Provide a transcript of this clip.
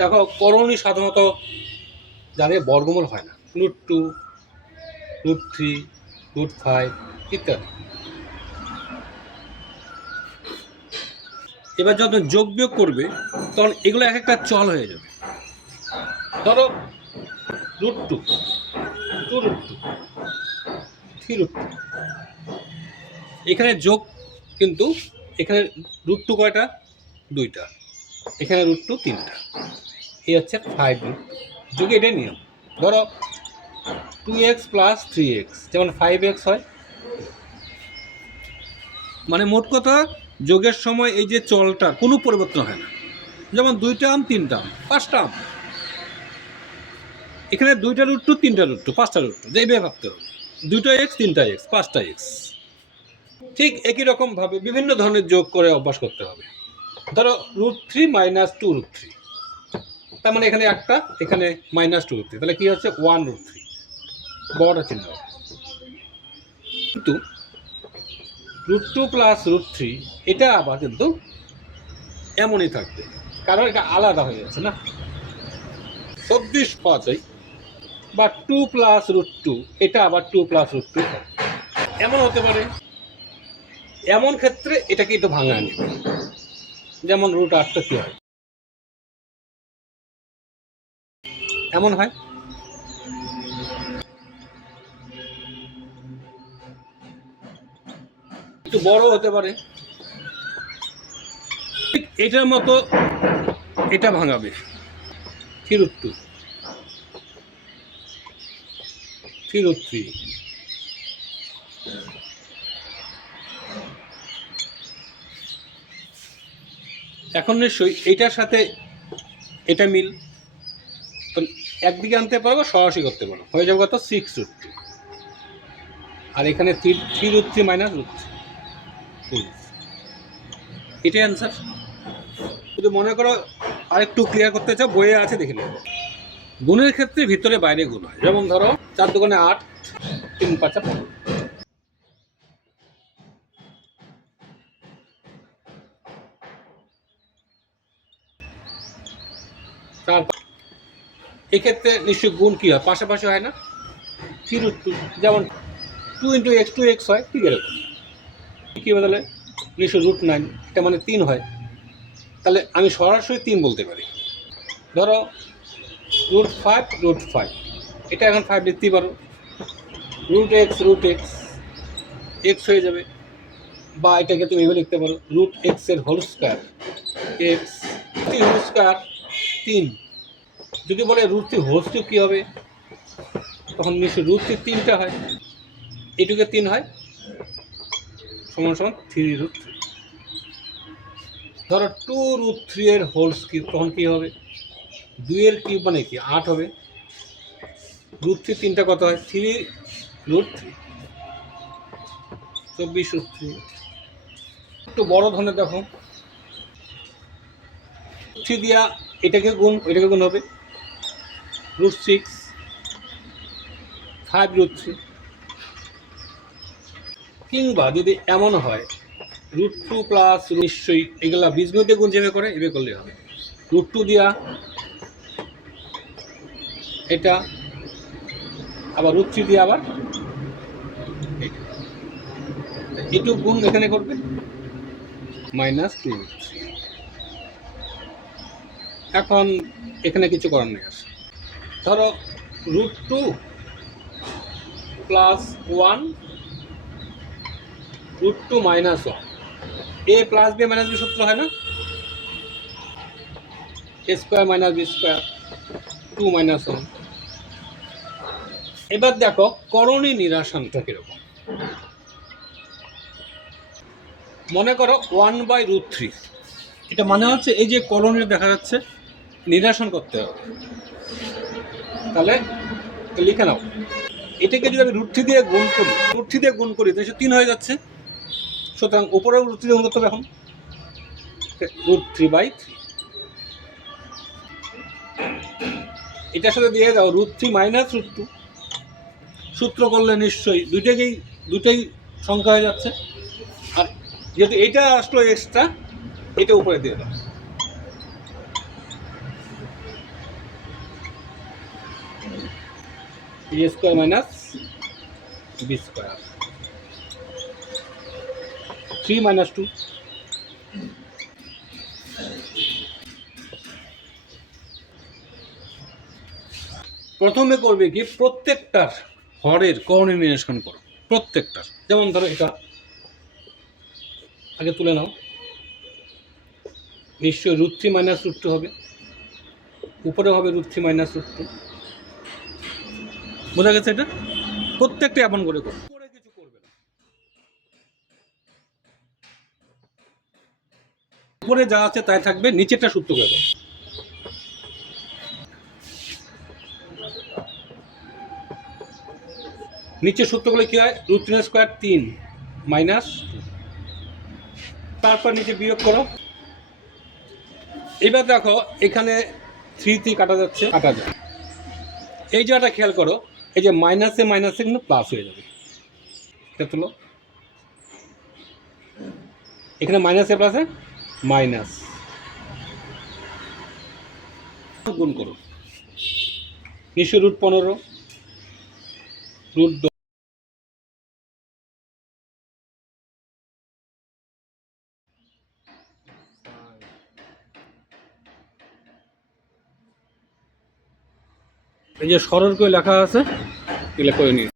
দেখো করণী সাধারণত যাদের বর্গমূল হয় না, √2, √3, √5 ইত্যাদি। এবার যখন যোগ বিয়োগ করবে তখন এগুলো এক একটা চল হয়ে যাবে। ধরো √2, 2√2, 3√2, এখানে যোগ কিন্তু এখানে √2 কয়টা? 2টা, এখানে √2 3টা, এই হচ্ছে 5√2 যোগে এটাই নিয়ম। ধরো 2x + 3x যেমন 5x হয়, মানে মোট কথা যোগের সময় এই যে চলটা কোনো পরিবর্তন হয় না। যেমন 2টা আম 3টা আম 5টা আম, এখানে 2টা √2 3টা √2 5টা √2, এইভাবে ভাবতে হবে। 2টা x 3টা x 5টা x। ঠিক একই রকমভাবে বিভিন্ন ধরনের যোগ করে অভ্যাস করতে হবে। ধরো √3 - 2√3, তার মানে এখানে একটা, এখানে -2√3, তাহলে কি হচ্ছে 1√3, বড়টা চিহ্ন হবে। কিন্তু √2 + √3 এটা আবার কিন্তু এমনই থাকবে, কারণ এটা আলাদা হয়ে যাচ্ছে না। 24 পাওয়া যায়, বা 2 + √2 এটা আবার 2 + √2 এমন হতে পারে। এমন ক্ষেত্রে এটাকে একটু ভাঙায় নেবে, যেমন √8টা কি হয়, এমন হয়। একটু বড় হতে পারে, ঠিক এটার মতো এটা ভাঙাবে 3√2, 3√3। এখন নিশ্চয়ই এইটার সাথে এটা মিল, তো একদিকে আনতে পারবো, সরাসরি করতে পারবো, হয়ে যাবে কত 6√2, আর এখানে 3√3 - √3, এটাই অ্যান্সার। যদি মনে করো আরেকটু ক্লিয়ার করতে চাও, বইয়ে আছে দেখে নেব। গুণের ক্ষেত্রে ভিতরে বাইরে গুণ হয়, যেমন ধরো 4 × 8, 3 × 5 = 15। এক্ষেত্রে নিশ্চয়ই গুণ কি হয়, পাশাপাশি হয় না, 3√2, যেমন 2 × x 2x হয়, ঠিক এরকম। কী বদলে নিশ্চয় √9, এটা মানে 3 হয়, তাহলে আমি সরাসরি 3 বলতে পারি। ধরো √5, এটা এখন 5 লিখতেই পারো, √x x হয়ে যাবে, বা এটাকে তুমি এভাবে লিখতে পারো √x এর whole square, x whole square 3। যদি বলে √3 হোল স্কয়ার কী হবে, তখন নিশ্চয়ই √3 3টা হয়, এটুকে 3 হয়, সমান 3√3। ধরো 2√3 এর হোল কিউব, তখন কী হবে, 2 এর কিউব মানে কি 8 হবে, √3 3টা কত হয়, 3√3, 24√3। একটু বড় ধরনের দেখো, 3 দিয়া এটাকে গুণ হবে, √6, 5√3। কিংবা যদি এমন হয় √2 প্লাস, নিশ্চয়ই এগুলা বীজগণিতে গুণ যেভাবে করে এভাবে করলে হবে, √2 দিয়া এটা, আবার √3 দিয়ে আবার এটা, এটুকু গুণ এখানে করবে -2√3। এখন এখানে কিছু করার নেই। আসে ধরো √2 + 1, √2 - 1, a + b - b সূত্র হয় না, a² - b², 2 - 1। এবার দেখো করণী নিরাসনটা কিরকম। মনে করো 1/√3, এটা মানে হচ্ছে এই যে করণীর দেখা যাচ্ছে, নিরাসন করতে হবে, তাহলে লিখে নাও। এটাকে যদি আমি √3 দিয়ে গুণ করি তাহলে 3 হয়ে যাচ্ছে, সুতরাং উপরেও √3 দিয়ে গুণ করতে হবে। এখন √3/3, এটার সাথে দিয়ে দাও √3 - √2, সূত্র করলে নিশ্চয়ই দুইটাই সংখ্যা হয়ে যাচ্ছে, আর যেহেতু এটা আসলো এক্সট্রা, এটা উপরে দিয়ে দাও, a square minus b square, 3 minus 2। প্রথমে করবে কি, প্রত্যেকটার হরের কোঅর্ডিনেশন করো, প্রত্যেকটার। যেমন ধরো এটা আগে তুলে নাও, নিশ্চয়ই √3 মাইনাস √2 হবে, উপরে হবে √3 মাইনাস √2। বোঝা গেছে? এটা প্রত্যেকটা এমন করে করো, করে কিছু করবে না। উপরে যা আছে তাই থাকবে, নিচেরটা সূত্র করে দাও। নিচের সূত্রগুলো কি হয়? √3 স্কোয়ার 3 মাইনাস, তারপর নিচে বিয়োগ করো। এবার দেখো এখানে 3 কাটা যাচ্ছে, কাটা যায়। এই জায়গাটা খেয়াল করো, এই যে মাইনাসে মাইনাসে কিন্তু প্লাস হয়ে যাবে। এটা তুলো, এখানে মাইনাসে প্লাসে মাইনাস, গুণ করো। নিশ্চয় √15, √10। এই যে সরল করে লেখা আছে, এগুলো করে নিন।